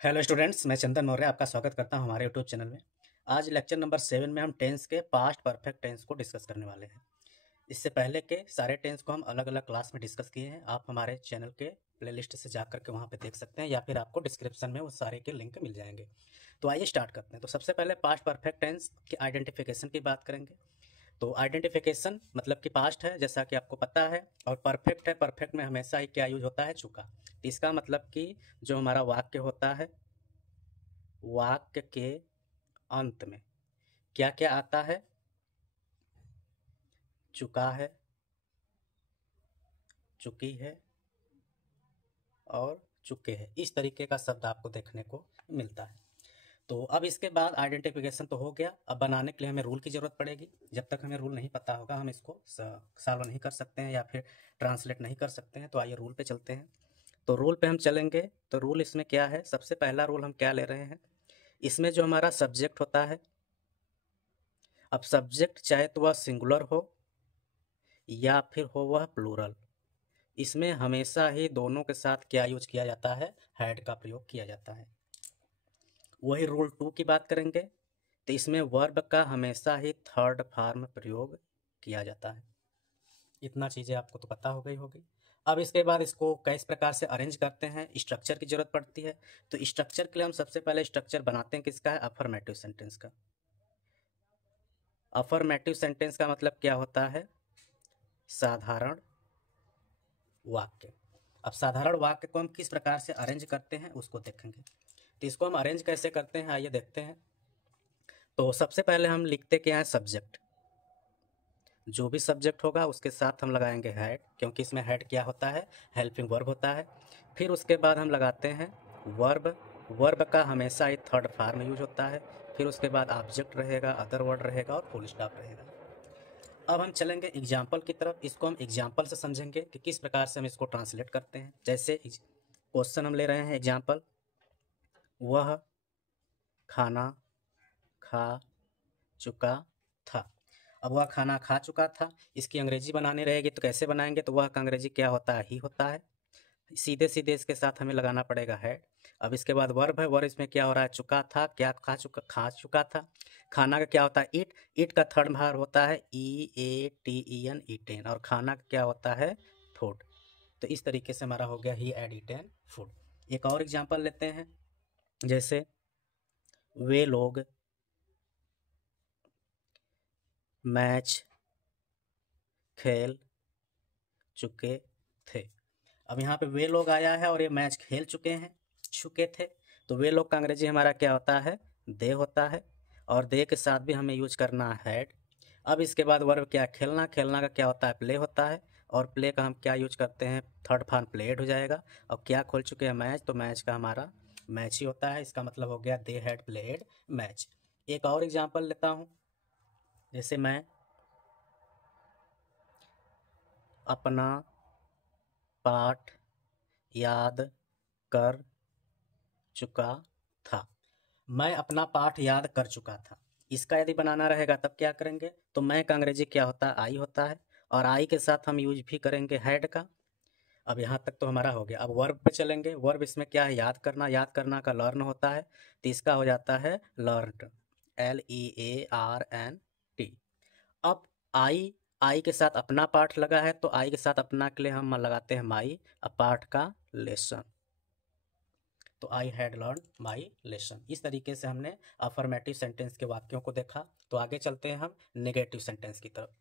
Hello students, मैं चंदन मौर्य आपका स्वागत करता हूं हमारे यूट्यूब चैनल में। आज लेक्चर नंबर 7 में हम टेंस के पास्ट परफेक्ट टेंस को डिस्कस करने वाले हैं। इससे पहले के सारे टेंस को हम अलग अलग क्लास में डिस्कस किए हैं। आप हमारे चैनल के प्लेलिस्ट से जा करके वहाँ पे देख सकते हैं या फिर आपको डिस्क्रिप्शन में वो सारे के लिंक मिल जाएंगे। तो आइए स्टार्ट करते हैं। तो सबसे पहले पास्ट परफेक्ट टेंस की आइडेंटिफिकेशन की बात करेंगे। तो आइडेंटिफिकेशन मतलब कि पास्ट है जैसा कि आपको पता है, और परफेक्ट है। परफेक्ट में हमेशा ही क्या यूज होता है? चुका। तो इसका मतलब कि जो हमारा वाक्य होता है, वाक्य के अंत में क्या क्या आता है? चुका है, चुकी है और चुके हैं। इस तरीके का शब्द आपको देखने को मिलता है। तो अब इसके बाद आइडेंटिफिकेशन तो हो गया। अब बनाने के लिए हमें रूल की ज़रूरत पड़ेगी। जब तक हमें रूल नहीं पता होगा हम इसको सॉल्व नहीं कर सकते हैं या फिर ट्रांसलेट नहीं कर सकते हैं। तो आइए रूल पे चलते हैं। तो रूल पे हम चलेंगे। तो रूल इसमें क्या है? सबसे पहला रूल हम क्या ले रहे हैं? इसमें जो हमारा सब्जेक्ट होता है, अब सब्जेक्ट चाहे तो वह सिंगुलर हो या फिर हो वह प्लूरल, इसमें हमेशा ही दोनों के साथ क्या यूज किया जाता है? हैड का प्रयोग किया जाता है। वही रूल 2 की बात करेंगे तो इसमें वर्ब का हमेशा ही थर्ड फॉर्म प्रयोग किया जाता है। इतना चीज़ें आपको तो पता हो गई होगी। अब इसके बाद इसको किस प्रकार से अरेंज करते हैं, स्ट्रक्चर की जरूरत पड़ती है। तो स्ट्रक्चर के लिए हम सबसे पहले स्ट्रक्चर बनाते हैं किसका है? अफर्मेटिव सेंटेंस का। अफर्मेटिव सेंटेंस का मतलब क्या होता है? साधारण वाक्य। अब साधारण वाक्य को हम किस प्रकार से अरेंज करते हैं उसको देखेंगे। तो इसको हम अरेंज कैसे करते हैं आइए देखते हैं। तो सबसे पहले हम लिखते क्या है? सब्जेक्ट। जो भी सब्जेक्ट होगा उसके साथ हम लगाएंगे हैड, क्योंकि इसमें हैड क्या होता है? हेल्पिंग वर्ब होता है। फिर उसके बाद हम लगाते हैं वर्ब। वर्ब का हमेशा ही थर्ड फॉर्म यूज होता है। फिर उसके बाद ऑब्जेक्ट रहेगा, अदर वर्ड रहेगा और फुल स्टॉप रहेगा। अब हम चलेंगे एग्जाम्पल की तरफ। इसको हम एग्जाम्पल से समझेंगे कि किस प्रकार से हम इसको ट्रांसलेट करते हैं। जैसे क्वेश्चन हम ले रहे हैं एग्जाम्पल, वह खाना खा चुका था। अब वह खाना खा चुका था, इसकी अंग्रेजी बनानी रहेगी तो कैसे बनाएंगे? तो वह का अंग्रेजी क्या होता है? ही होता है। सीधे सीधे इसके साथ हमें लगाना पड़ेगा है। अब इसके बाद वर्ब है। वर्ब इसमें क्या हो रहा है? चुका था। क्या खा चुका था। खाना का क्या होता है? ईट। ईट का थर्ड भार होता है EATEN, ईटेन। और खाना का क्या होता है? फूड। तो इस तरीके से हमारा हो गया ही एड ईटेन फूड। एक और एग्जांपल लेते हैं। जैसे वे लोग मैच खेल चुके थे। अब यहाँ पे वे लोग आया है और ये मैच खेल चुके थे। तो वे लोग का अंग्रेजी हमारा क्या होता है? दे होता है। और दे के साथ भी हमें यूज करना है हैड। अब इसके बाद वर्ब क्या? खेलना। खेलना का क्या होता है? प्ले होता है। और प्ले का हम क्या यूज करते हैं? थर्ड फॉर्म प्लेड हो जाएगा। और क्या खोल चुके हैं? मैच। तो मैच का हमारा मैच ही होता है। इसका मतलब हो गया दे हैड प्लेड मैच। एक और एग्जाम्पल लेता हूँ। जैसे मैं अपना पाठ याद कर चुका था। मैं अपना पाठ याद कर चुका था। इसका यदि बनाना रहेगा तब क्या करेंगे? तो मैं का अंग्रेजी क्या होता है? आई होता है। और आई के साथ हम यूज भी करेंगे हैड का। अब यहाँ तक तो हमारा हो गया। अब वर्ब पे चलेंगे। वर्ब इसमें क्या है? याद करना। याद करना का लर्न होता है। तो इसका हो जाता है लर्नड, LEARN T। अब आई, आई के साथ अपना पाठ लगा है तो आई के साथ अपना के लिए हम लगाते हैं माई। अब पाठ का लेसन, तो I had learn my lesson. इस तरीके से हमने अफर्मेटिव सेंटेंस के वाक्यों को देखा। तो आगे चलते हैं हम नेगेटिव सेंटेंस की तरफ।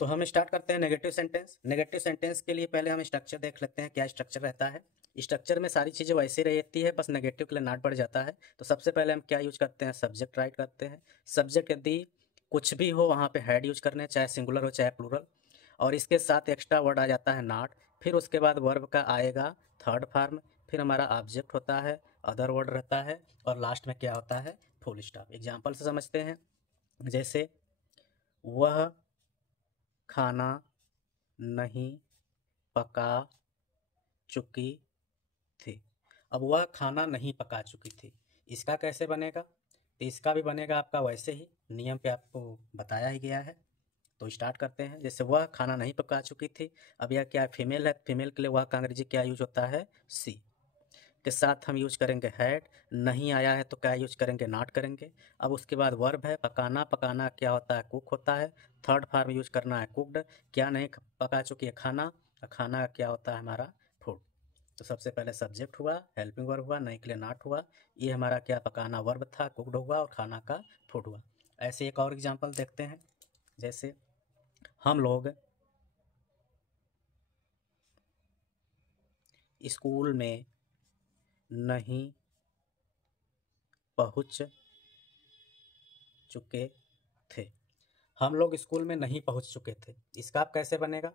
तो हम स्टार्ट करते हैं नेगेटिव सेंटेंस। नेगेटिव सेंटेंस के लिए पहले हम स्ट्रक्चर देख लेते हैं, क्या स्ट्रक्चर रहता है। स्ट्रक्चर में सारी चीज़ें वैसे रहती है, बस नेगेटिव के लिए नाट बढ़ जाता है। तो सबसे पहले हम क्या यूज करते हैं? सब्जेक्ट राइट करते हैं। सब्जेक्ट यदि कुछ भी हो वहाँ पे हैड यूज करने, चाहे सिंगुलर हो चाहे प्लूरल। और इसके साथ एक्स्ट्रा वर्ड आ जाता है नॉट। फिर उसके बाद वर्ब का आएगा थर्ड फॉर्म। फिर हमारा ऑब्जेक्ट होता है, अदर वर्ड रहता है, और लास्ट में क्या होता है? Full stop. एग्जाम्पल से समझते हैं। जैसे वह खाना नहीं पका चुकी थी। अब वह खाना नहीं पका चुकी थी, इसका कैसे बनेगा? तो इसका भी बनेगा आपका वैसे ही, नियम पे आपको बताया ही गया है। तो स्टार्ट करते हैं। जैसे वह खाना नहीं पका चुकी थी। अब यह क्या है? फीमेल है। फीमेल के लिए वह का अंग्रेजी क्या यूज होता है? सी। के साथ हम यूज करेंगे हैड। नहीं आया है तो क्या यूज करेंगे, नॉट करेंगे। अब उसके बाद वर्ब है पकाना, पकाना क्या होता है, कुक होता है। थर्ड फॉर्म यूज करना है कुकड, क्या नहीं पका चुकी है, खाना, खाना क्या होता है हमारा, फूड। तो सबसे पहले सब्जेक्ट हुआ, हेल्पिंग वर्ब हुआ, नहीं के लिए नॉट हुआ। ये हमारा क्या पकाना वर्ब था, कुकड हुआ, और खाना का फूड हुआ। ऐसे एक और एग्जांपल देखते हैं। जैसे हम लोग स्कूल में नहीं पहुंच चुके थे। हम लोग स्कूल में नहीं पहुंच चुके थे, इसका आप कैसे बनेगा,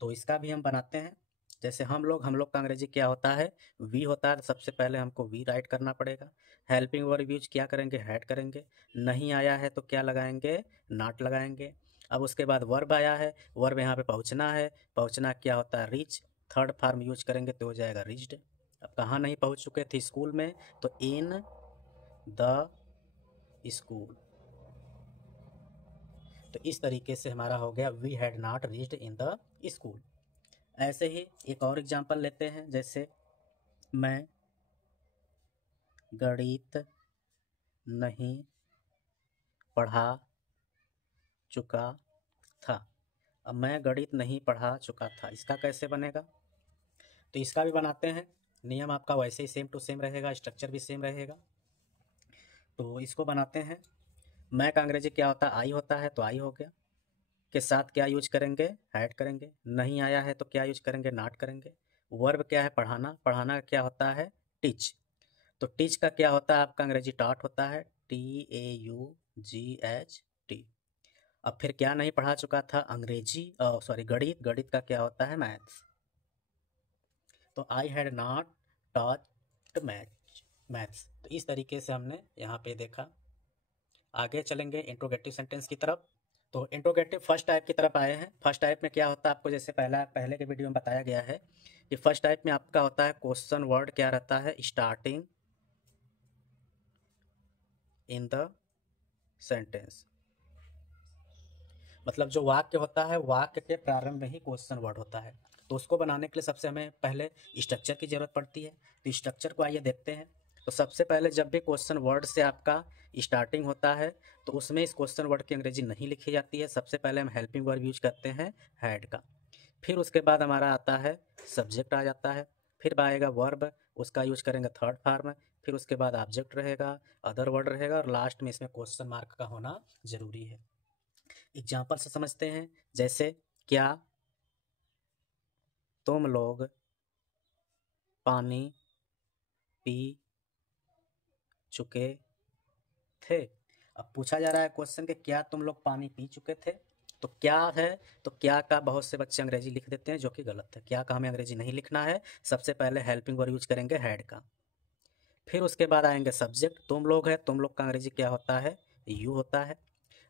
तो इसका भी हम बनाते हैं। जैसे हम लोग का अंग्रेजी क्या होता है, वी होता है। तो सबसे पहले हमको वी राइट करना पड़ेगा। हेल्पिंग वर्ब यूज क्या करेंगे, हैड करेंगे। नहीं आया है तो क्या लगाएंगे, नॉट लगाएंगे। अब उसके बाद वर्ब आया है, वर्ब यहाँ पे पहुँचना है, पहुँचना क्या होता है, रीच। थर्ड फॉर्म यूज करेंगे तो हो जाएगा रीच्ड। अब कहाँ नहीं पहुँच चुके थे, स्कूल में, तो इन द स्कूल। तो इस तरीके से हमारा हो गया we had not reached in the school. ऐसे ही एक और एग्जांपल लेते हैं। जैसे मैं गणित नहीं पढ़ा चुका था। अब मैं गणित नहीं पढ़ा चुका था, इसका कैसे बनेगा, तो इसका भी बनाते हैं। नियम आपका वैसे ही सेम टू सेम रहेगा, स्ट्रक्चर भी सेम रहेगा। तो इसको बनाते हैं। मैं का अंग्रेजी क्या होता है, आई होता है, तो आई हो गया। के साथ क्या यूज करेंगे, हैड करेंगे। नहीं आया है तो क्या यूज करेंगे, नॉट करेंगे। वर्ब क्या है, पढ़ाना, पढ़ाना क्या होता है, टीच। तो टीच का क्या होता है आपका अंग्रेजी, टॉट होता है, TAUGHT। अब फिर क्या नहीं पढ़ा चुका था, अंग्रेजी, सॉरी गणित, गणित का क्या होता है, मैथ्स। तो I had not taught maths. तो इस तरीके से हमने यहाँ पे देखा। आगे चलेंगे इंट्रोगेटिव सेंटेंस की तरफ। तो इंट्रोगेटिव फर्स्ट टाइप की तरफ आए हैं। फर्स्ट टाइप में क्या होता है आपको, जैसे पहले के वीडियो में बताया गया है कि फर्स्ट टाइप में आपका होता है क्वेश्चन वर्ड क्या रहता है, स्टार्टिंग इन द सेंटेंस। मतलब जो वाक्य होता है, वाक्य के प्रारंभ में ही क्वेश्चन वर्ड होता है। तो उसको बनाने के लिए सबसे हमें पहले स्ट्रक्चर की जरूरत पड़ती है। तो स्ट्रक्चर को आइए देखते हैं। तो सबसे पहले जब भी क्वेश्चन वर्ड से आपका स्टार्टिंग होता है तो उसमें इस क्वेश्चन वर्ड की अंग्रेजी नहीं लिखी जाती है। सबसे पहले हम हेल्पिंग वर्ब यूज करते हैं हैड का। फिर उसके बाद हमारा आता है सब्जेक्ट आ जाता है। फिर आएगा वर्ब, उसका यूज करेंगे थर्ड फॉर्म। फिर उसके बाद ऑब्जेक्ट रहेगा, अदर वर्ड रहेगा, और लास्ट में इसमें क्वेश्चन मार्क का होना जरूरी है। एग्जाम्पल से समझते हैं। जैसे क्या तुम लोग पानी पी चुके थे। अब पूछा जा रहा है क्वेश्चन कि क्या तुम लोग पानी पी चुके थे। तो क्या है, तो क्या का बहुत से बच्चे अंग्रेजी लिख देते हैं, जो कि गलत है। क्या का हमें अंग्रेजी नहीं लिखना है। सबसे पहले हेल्पिंग वर्ब यूज करेंगे हैड का। फिर उसके बाद आएंगे सब्जेक्ट, तुम लोग है, तुम लोग का अंग्रेजी क्या होता है, यू होता है।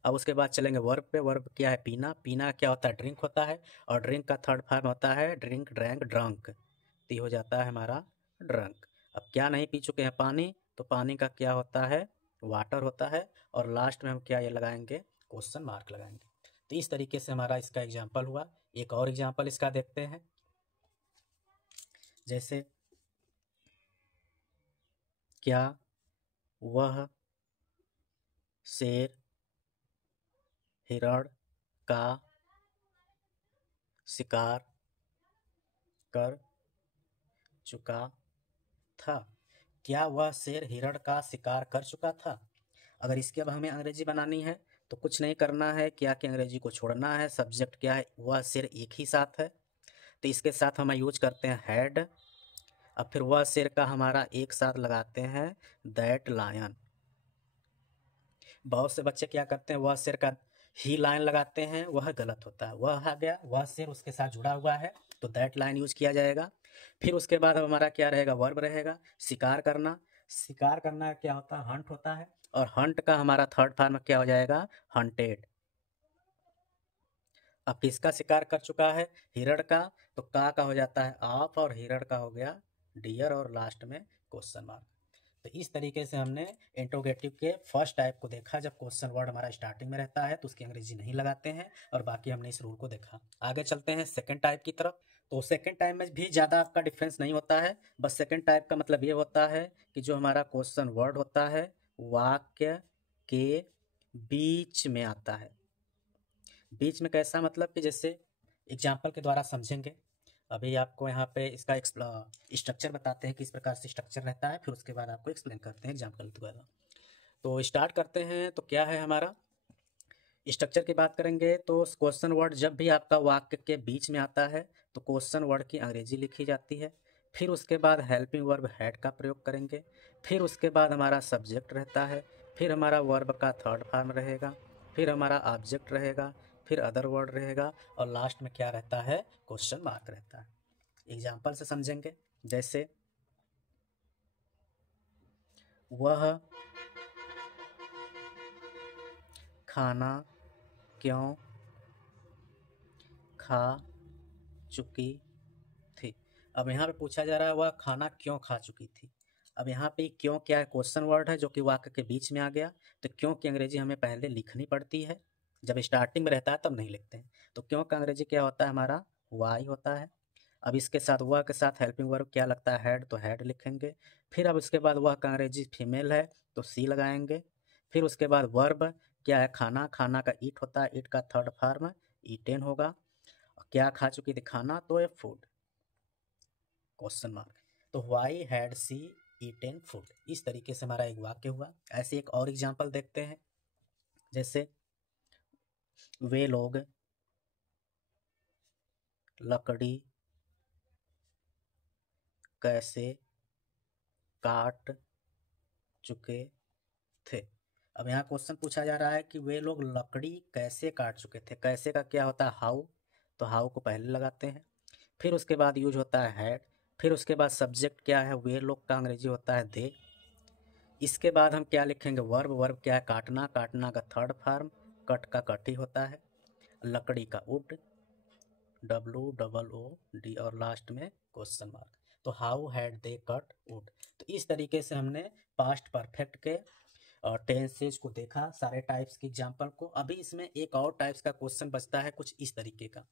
अब उसके बाद चलेंगे वर्ब पे। वर्ब क्या है, पीना, पीना क्या होता है, ड्रिंक होता है। और ड्रिंक का थर्ड फॉर्म होता है ड्रिंक, ड्रैंक, ड्रंक। तो ये हो जाता है हमारा ड्रंक। अब क्या नहीं पी चुके हैं, पानी, तो पानी का क्या होता है, वाटर होता है। और लास्ट में हम क्या ये लगाएंगे, क्वेश्चन मार्क लगाएंगे। तो इस तरीके से हमारा इसका एग्जाम्पल हुआ। एक और एग्जाम्पल इसका देखते हैं। जैसे क्या वह शेर हिरण का शिकार कर चुका था। क्या वह शेर हिरण का शिकार कर चुका था। अगर इसके अब हमें अंग्रेजी बनानी है तो कुछ नहीं करना है, क्या कि अंग्रेजी को छोड़ना है। सब्जेक्ट क्या है, वह शेर एक ही साथ है, तो इसके साथ हम यूज करते हैं हैड। अब फिर वह शेर का हमारा एक साथ लगाते हैं दैट लायन। बहुत से बच्चे क्या करते हैं, वह शेर का ही लाइन लगाते हैं, वह गलत होता है। वह आ गया, वह शेर उसके साथ जुड़ा हुआ है, तो दैट लाइन यूज किया जाएगा। फिर उसके बाद हमारा क्या रहेगा, वर्ब रहेगा शिकार करना। शिकार करना क्या होता है, हंट होता है। और हंट का हमारा थर्ड फॉर्म क्या हो जाएगा, हंटेड। अब किसका शिकार कर चुका है, हिरण का, तो का हो जाता है आप, और हिरण का हो गया डियर, और लास्ट में क्वेश्चन मार्क। तो इस तरीके से हमने इंट्रोगेटिव के फर्स्ट टाइप को देखा। जब क्वेश्चन वर्ड हमारा स्टार्टिंग में रहता है तो उसकी अंग्रेजी नहीं लगाते हैं, और बाकी हमने इस रूल को देखा। आगे चलते हैं सेकंड टाइप की तरफ। तो सेकंड टाइप में भी ज़्यादा आपका डिफरेंस नहीं होता है, बस सेकंड टाइप का मतलब ये होता है कि जो हमारा क्वेश्चन वर्ड होता है वाक्य के बीच में आता है। बीच में कैसा, मतलब कि जैसे एग्जाम्पल के द्वारा समझेंगे। अभी आपको यहाँ पे इसका स्ट्रक्चर बताते हैं कि इस प्रकार से स्ट्रक्चर रहता है, फिर उसके बाद आपको एक्सप्लेन करते हैं एग्जाम्पल के द्वारा। तो स्टार्ट करते हैं। तो क्या है हमारा स्ट्रक्चर की बात करेंगे तो क्वेश्चन वर्ड जब भी आपका वाक्य के बीच में आता है तो क्वेश्चन वर्ड की अंग्रेजी लिखी जाती है। फिर उसके बाद हेल्पिंग वर्ब हैड का प्रयोग करेंगे। फिर उसके बाद हमारा सब्जेक्ट रहता है। फिर हमारा वर्ब का थर्ड फॉर्म रहेगा। फिर हमारा ऑब्जेक्ट रहेगा। फिर अदर वर्ड रहेगा। और लास्ट में क्या रहता है, क्वेश्चन मार्क रहता है। एग्जाम्पल से समझेंगे। जैसे वह खाना क्यों खा चुकी थी। अब यहाँ पे पूछा जा रहा है वह खाना क्यों खा चुकी थी। अब यहाँ पे क्यों क्या है, क्वेश्चन वर्ड है जो कि वाक्य के बीच में आ गया। तो क्यों की अंग्रेजी हमें पहले लिखनी पड़ती है, जब स्टार्टिंग में रहता है तब नहीं लिखते हैं। तो क्यों का अंग्रेजी क्या होता है हमारा, वाई होता है। अब इसके साथ वह के साथ हेल्पिंग वर्ब क्या लगता है, हैड, तो हैड लिखेंगे। फिर अब उसके बाद वह का अंग्रेजी फीमेल है तो सी लगाएंगे। फिर उसके बाद वर्ब क्या है, खाना, खाना का ईट होता है, ईट का थर्ड फॉर्म ईटेन होगा। क्या खा चुकी थी खाना, तो ए फूड, क्वेश्चन मार्क। तो why had she eaten food. इस तरीके से हमारा एक वाक्य हुआ। ऐसे एक और एग्जांपल देखते हैं। जैसे वे लोग लकड़ी कैसे काट चुके थे। अब यहाँ क्वेश्चन पूछा जा रहा है कि वे लोग लकड़ी कैसे काट चुके थे। कैसे का क्या होता है, हाउ, तो हाउ को पहले लगाते हैं। फिर उसके बाद यूज होता है हैड। फिर उसके बाद सब्जेक्ट क्या है, वे लोग का अंग्रेजी होता है दे। इसके बाद हम क्या लिखेंगे, वर्ब, वर्ब क्या है, काटना, काटना का थर्ड फॉर्म कट का कट ही होता है। लकड़ी का वुड, WOOD, और लास्ट में क्वेश्चन मार्क। तो how had they cut would. तो इस तरीके से हमने पास्ट परफेक्ट के और टेंसेज को देखा, सारे टाइप्स के एग्जाम्पल को। अभी इसमें एक और टाइप्स का क्वेश्चन बचता है कुछ इस तरीके का।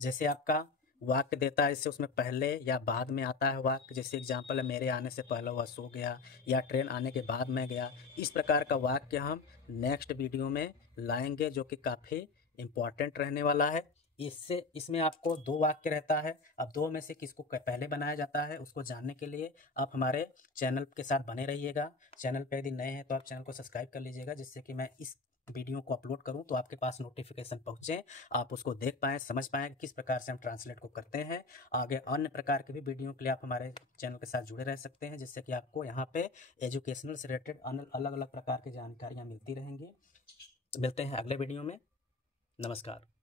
जैसे आपका वाक्य देता है, इससे उसमें पहले या बाद में आता है वाक्य। जैसे एग्जाम्पल है, मेरे आने से पहले वह सो गया, या ट्रेन आने के बाद मैं गया। इस प्रकार का वाक्य हम नेक्स्ट वीडियो में लाएंगे, जो कि काफ़ी इम्पॉर्टेंट रहने वाला है। इसमें आपको दो वाक्य रहता है। अब दो में से किसको पहले बनाया जाता है उसको जानने के लिए आप हमारे चैनल के साथ बने रहिएगा। चैनल पर यदि नए हैं तो आप चैनल को सब्सक्राइब कर लीजिएगा, जिससे कि मैं इस वीडियो को अपलोड करूं तो आपके पास नोटिफिकेशन पहुंचे, आप उसको देख पाएँ, समझ पाएँ कि किस प्रकार से हम ट्रांसलेट को करते हैं। आगे अन्य प्रकार के भी वीडियो के लिए आप हमारे चैनल के साथ जुड़े रह सकते हैं, जिससे कि आपको यहाँ पे एजुकेशनल से रिलेटेड अलग अलग प्रकार की जानकारियाँ मिलती रहेंगी। मिलते हैं अगले वीडियो में। नमस्कार।